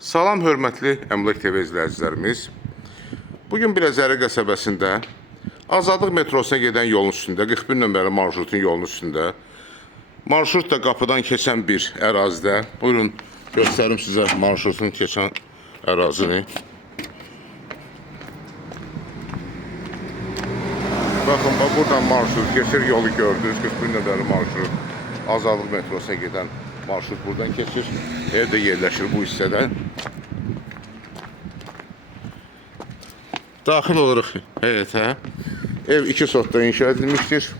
Salam hörmətli Əmlak TV izləyicilərimiz. Bugün Biləcəri qəsəbəsində Azadlıq metrosuna gedən yolun üstündə, 41 nömrəli marşrutun yolun üstündə, marşrut da qapıdan keçən bir ərazidə. Buyurun, göstərim sizə marşrutun keçən ərazini. Baxın, buradan marşrut keçir, yolu gördünüz, 41 nömrəli marşrut. Azadlıq metrosuna gedən marşrut buradan keçir. Ev də yerləşir bu hissədə. Daxil oluruq həyətə. Ev 2 sotda inşa edilmişdir.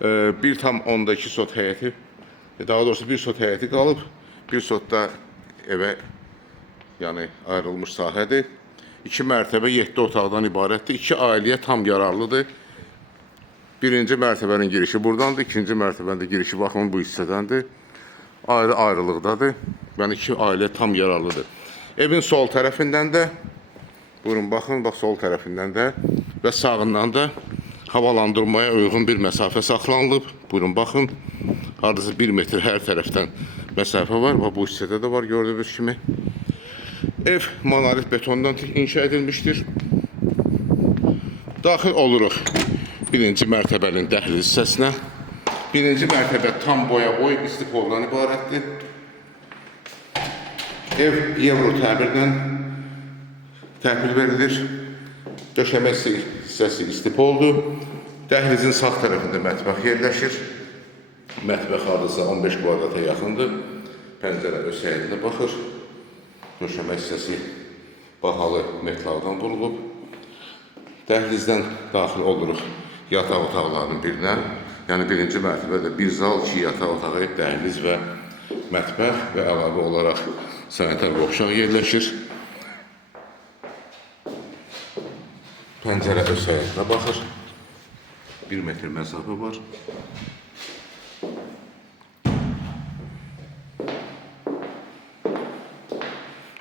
1,2 sot həyəti, daha doğrusu 1 sot həyəti qalıb. 1 sotda evə yəni ayrılmış sahədir. 2 mərtəbə 7 otaqdan ibarətdir. 2 ailəyə tam yararlıdır. Birinci mərtəbənin girişi buradandır. İkinci mərtəbənin girişi baxın bu hissədəndir. Ayrı-ayrılıqdadır. Yəni 2 ailə tam yararlıdır. Evin sol tərəfindən də, buyurun baxın, bax sol tərəfindən də və sağından da havalandırmaya uyğun bir məsafə saxlanılıb. Buyurun baxın, hardasa 1 metr hər tərəfdən məsafə var. Bu hissədə də var gördüyünüz kimi. Ev monolit betondan inşa edilmişdir. Daxil oluruq birinci mərtəbənin dəhliz hissəsinə. Birinci mərtəbə tam boya-boy istipoldan ibarətdir. Ev Euro təmirdən təhvil verilir. Döşəmə hissəsi istipoldur. Dəhlizin sağ tərəfində mətbəx yerləşir. Mətbəx hardasa 15 kvadrata yaxındır. Pəncərə öz səyində baxır. Döşəmə hissəsi bahalı metaldan vurulub. Dəhlizdən daxil oluruq yataq otaqlarının birinə. Yəni birinci mərtəbədə 1 zal, 2 yataq otağı, dəhliz və mətbəx və əlavə olaraq sanitar qovşaq yerləşir. Pəncərə öz həyətinə baxır. 1 metr məsafə var.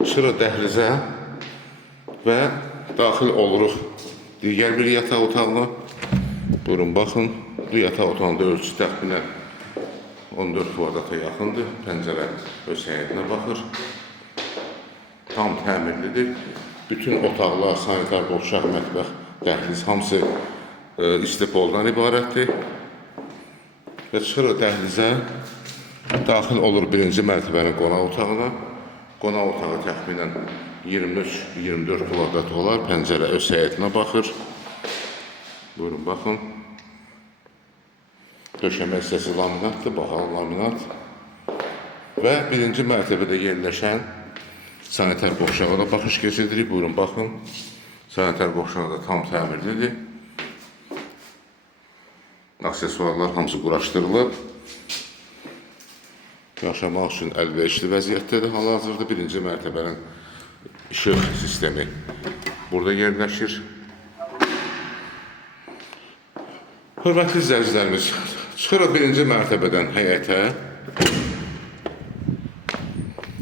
Çıxırıq dəhlizə və daxil oluruq digər bir yataq otağına. Buyurun, baxın, bu yataq otağında ölçüsü təxminən 14 kvadrata yaxındır. Pəncərə öz həyətinə baxır. Tam təmirlidir. Bütün otaqlar, sanitar qovşaq, mətbəx, dəhliz hamısı istipoldan ibarətdir. Və çıxırıq dəhlizə, daxil olur birinci mərtəbənin qonaq otağına. Qonaq otağı təxminən 23-24 kvadrat olar. Pəncərə öz həyətinə baxır. Buyurun, baxın. Döşəmə hissəsi laminatdır, bahalı laminat. Və birinci mərtəbədə yerləşən sanitar qovşağa da baxış keçiririk. Buyurun, baxın. Sanitar qovşağı da tam təmirlidir. Aksesuarlar hamısı quraşdırılıb. Yaşamaq üçün əlverişli vəziyyətdədir. Hal-hazırda birinci mərtəbənin işıq sistemi burada yerləşir. Hörmətli izləyicilərimiz, çıxırıq birinci mərtəbədən həyətə.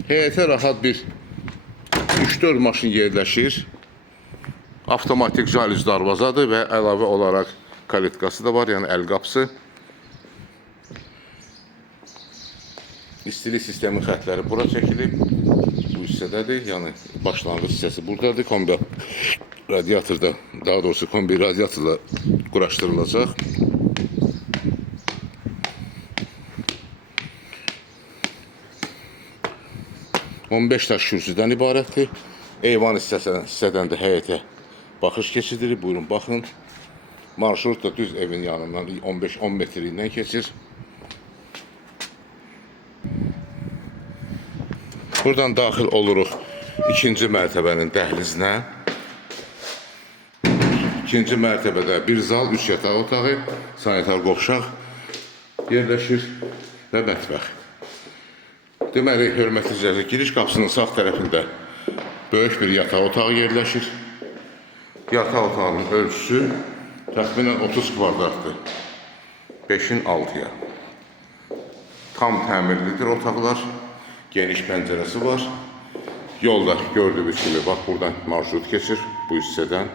Həyətə rahat bir 3-4 maşın yerləşir. Avtomatik jalüz darvazadır və əlavə olaraq kalitkası da var, yəni əl qapısı. İstilik sistemi xətləri bura çəkilib. Bu hissədədir, yəni başlanğıc hissəsi buradadır. Kombi radiatorda, daha doğrusu kombi radiatorla quraşdırılacaq. $15 daş kürsüdən ibarətdir. Eyvan hissədən də həyətə baxış keçidilir. Buyurun, baxın. Marşrut da düz evin yanından 15-10 metrindən keçir. Buradan daxil oluruq ikinci mərtəbənin dəhlizinə. İkinci mərtəbədə 1 zal, 3 yataq otağı, sanitar qovşaq yerləşir və mətbəx. Deməli, hörmətli izləyicilər, giriş qapısının sağ tərəfində böyük bir yataq otağı yerləşir. Yataq otağının ölçüsü təxminən 30 kvadratdır. 5-in 6-ya. Tam təmirlidir otaqlar. Geniş pəncərəsi var. Yolda gördüyünüz kimi, bax buradan marşrut keçir bu hissədən.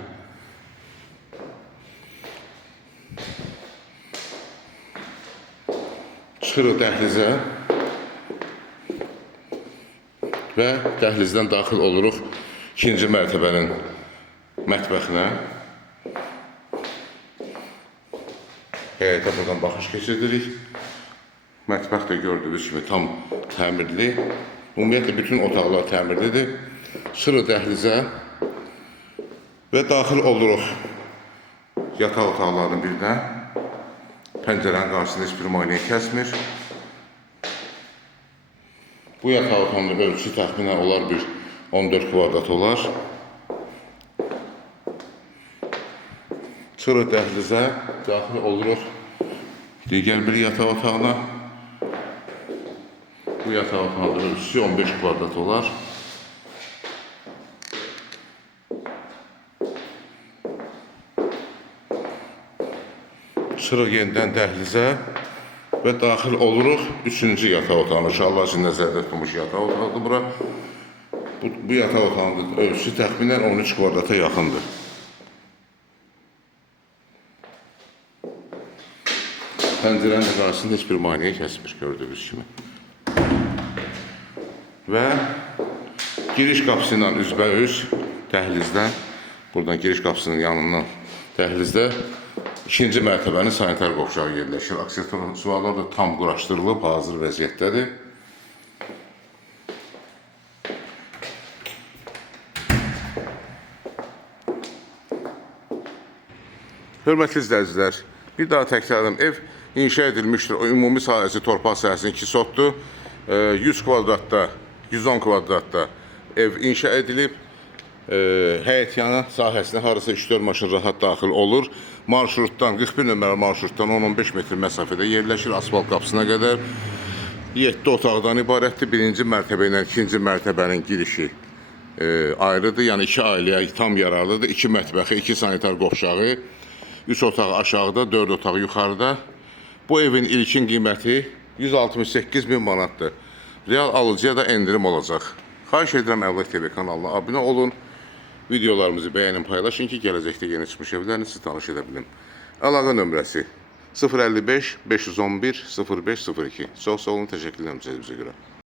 Çıxırıq dəhlizə. Və dəhlizdən daxil oluruq ikinci mərtəbənin mətbəxinə. Həyətə buradan baxış keçirdirik. Mətbəx də gördüyünüz kimi tam təmirli. Ümumiyyətlə bütün otaqlar təmirlidir. Çıxırıq dəhlizə və daxil oluruq yataq otaqlarının birinə. Pəncərənin qarşısında heç bir maneə kəsmir. Bu yataq otağının ölçüsü təxminən olar bir 14 kvadrat olar. Çıxırıq dəhlizə, daxil oluruq digər bir yataq otağına. Bu yataq otağının ölçüsü 15 kvadrat olar. Çıxırıq yenidən dəhlizə və daxil oluruq üçüncü yataq otağına. Uşaqlar üçün nəzərdə tutulmuş yataq otağıdır bura. Bu yataq otağının ölçüsü təxminən 13 kvadrata yaxındır. Pəncərənin qarşısında heç bir maneə kəsmir, gördüyünüz kimi. Və giriş qapısı ilə üzbəüz dəhlizdən, buradan giriş qapısının yanından dəhlizdə ikinci mərtəbənin sanitar qovşağı yerləşir. Aksesuarlar da tam quraşdırılıb, hazır vəziyyətdədir. Hörmətli izləyicilər, bir daha təkrarladım, ev inşa edilmişdir. O ümumi sahəsi, torpaq sahəsinin 2 sotdur. 100 kvadratda, 110 kvadratda ev inşa edilib. Həyətyanı sahəsinə harasa 3-4 maşın rahat daxil olur. Marşrutdan, 41 nömrəli marşrutdan 10-15 metr məsafədə yerləşir, asfalt qapısına qədər. 7 otaqdan ibarətdir. Birinci mərtəbə ilə ikinci mərtəbənin girişi ayrıdır. Yəni 2 ailəyə tam yararlıdır. 2 mətbəxi, 2 sanitar qovşağı, 3 otaq aşağıda, 4 otaq yuxarıda. Bu evin ilkin qiyməti 168 min manatdır. Real alıcıya da endirim olacaq. Xahiş edirəm Əvlak TV kanalına abunə olun. Videolarımızı bəyənin, paylaşın ki, gələcəkdə yeni çıxmış evlərini siz tanış edə bilin. Əlaqə nömrəsi 055 511 0502. Çox sağ olun, təşəkkür edirəm sizə görə.